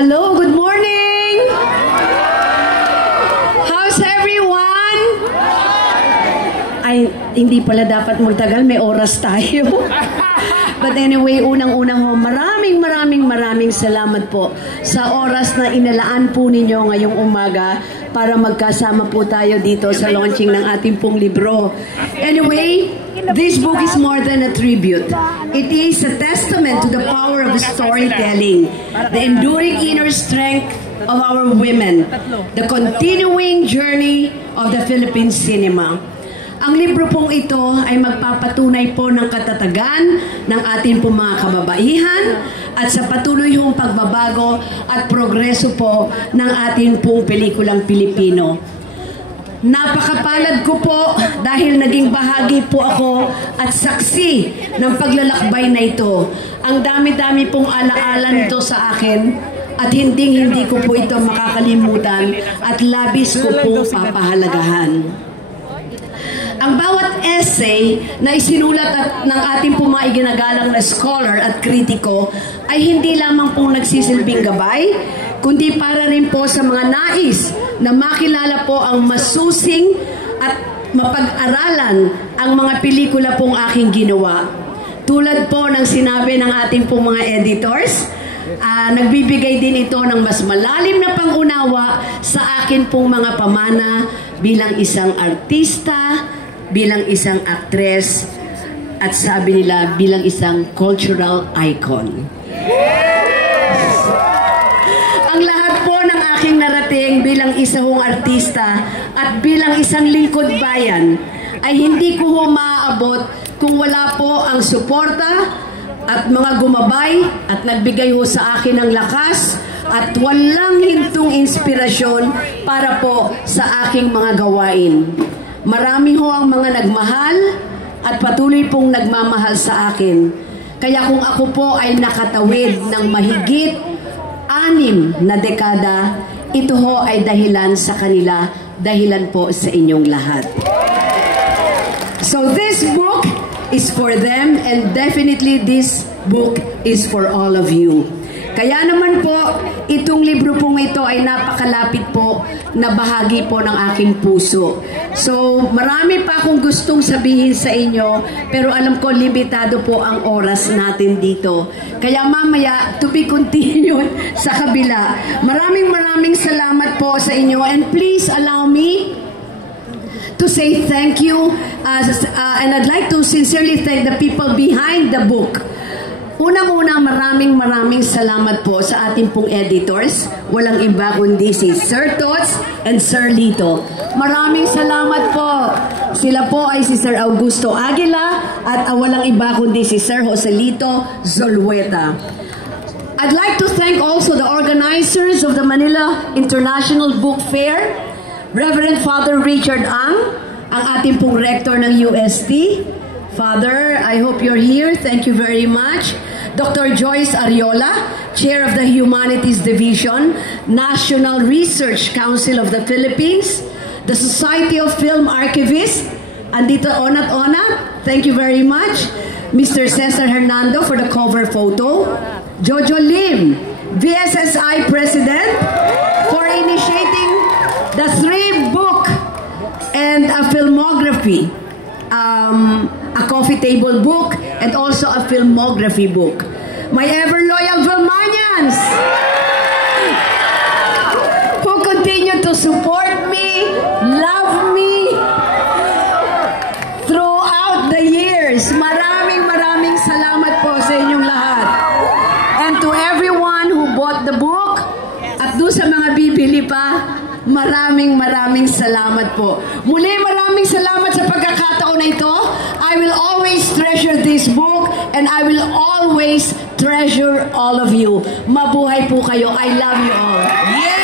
Hello, good morning! How's everyone? Ay, hindi pala dapat magtagal, may oras tayo. But anyway, unang-unang ho, maraming salamat po sa oras na inalaan po ninyo ngayong umaga para magkasama po tayo dito sa launching ng ating pong libro. Anyway, this book is more than a tribute. It is a testament to the power of storytelling, the enduring inner strength of our women, the continuing journey of the Philippine cinema. Ang libro pong ito ay magpapatunay po ng katatagan ng ating pong mga kababaihan at sa patuloy hong pagbabago at progreso po ng ating pong pelikulang Pilipino. Napakapalad ko po dahil naging bahagi po ako at saksi ng paglalakbay na ito. Ang dami-dami pong alaala nito sa akin at hindi ko po ito makakalimutan at labis ko po papahalagahan. Ang bawat essay na isinulat ng ating pong mga iginagalang na scholar at kritiko ay hindi lamang pong nagsisilbing gabay, kundi para rin po sa mga nais na makilala po ang masusing at mapag-aralan ang mga pelikula pong aking ginawa. Tulad po ng sinabi ng ating pong mga editors, nagbibigay din ito ng mas malalim na pangunawa sa akin pong mga pamana bilang isang artista, bilang isang aktres, at sabi nila bilang isang cultural icon. Yes! Ang lahat po ng aking narating bilang isang artista at bilang isang lingkod bayan ay hindi ko ho maaabot kung wala po ang suporta at mga gumabay at nagbigay ho sa akin ng lakas at walang hintong inspirasyon para po sa aking mga gawain. Marami ho ang mga nagmahal at patuloy pong nagmamahal sa akin. Kaya kung ako po ay nakatawid ng mahigit 6 na dekada, ito ho ay dahilan sa kanila, dahilan po sa inyong lahat. So this book is for them and definitely this book is for all of you. Kaya naman po, itong libro pong ito ay napakalapit po na bahagi po ng aking puso. So, marami pa akong gustong sabihin sa inyo, pero alam ko limitado po ang oras natin dito. Kaya mamaya, to be continued sa kabila. Maraming salamat po sa inyo and please allow me to say thank you and I'd like to sincerely thank the people behind the book. Unang-una, maraming salamat po sa ating pong editors. Walang iba kundi si Sir Tots and Sir Lito. Maraming salamat po. Sila po ay si Sir Augusto Aguila at walang iba kundi si Sir Joselito Zolueta. I'd like to thank also the organizers of the Manila International Book Fair, Reverend Father Richard Ang ating pong rector ng UST. Father, I hope you're here. Thank you very much. Dr. Joyce Ariola, Chair of the Humanities Division, National Research Council of the Philippines, the Society of Film Archivists, andito Onat, thank you very much. Mr. Cesar Hernando for the cover photo, Jojo Lim, VSSI President, for initiating the 3-book and a filmography, a coffee table book, and also a filmography book. My ever-loyal Vilmanians who continue to support me, love me throughout the years. Maraming salamat po sa inyong lahat. And to everyone who bought the book at doon sa mga bibili pa, maraming salamat po. Muli, maraming salamat sa pagkakataon na ito. I will always treasure this book and I will always treasure all of you. Mabuhay po kayo. I love you all. Yeah!